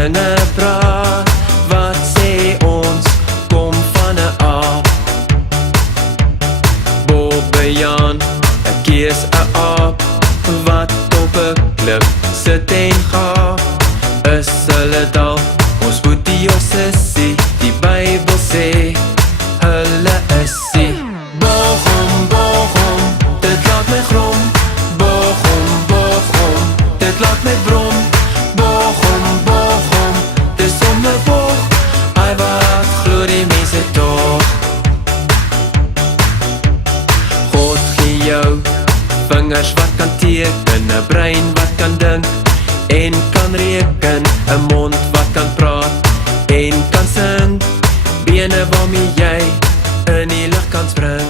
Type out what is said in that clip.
dinge praat. Wat sê ons, kom van 'n aap. Bobbejaan, 'n kees 'n aap, wat op 'n klip sit en gaap. Is hulle dalk ons boetie of sussie? Die Bybel sê hulle is sie. Bochum, Bochum, dit laat my grom. Bochum, Bochum, dit laat my brom. Bochum, Bochum, dis om 'n boog. Ai wat glo die mense tog. God gee jou vingers wat kan teken, 'n brein wat kan dink en kan reken, 'n mond wat kan praat en kan sing, bene waarmee jy in die lug kan spring.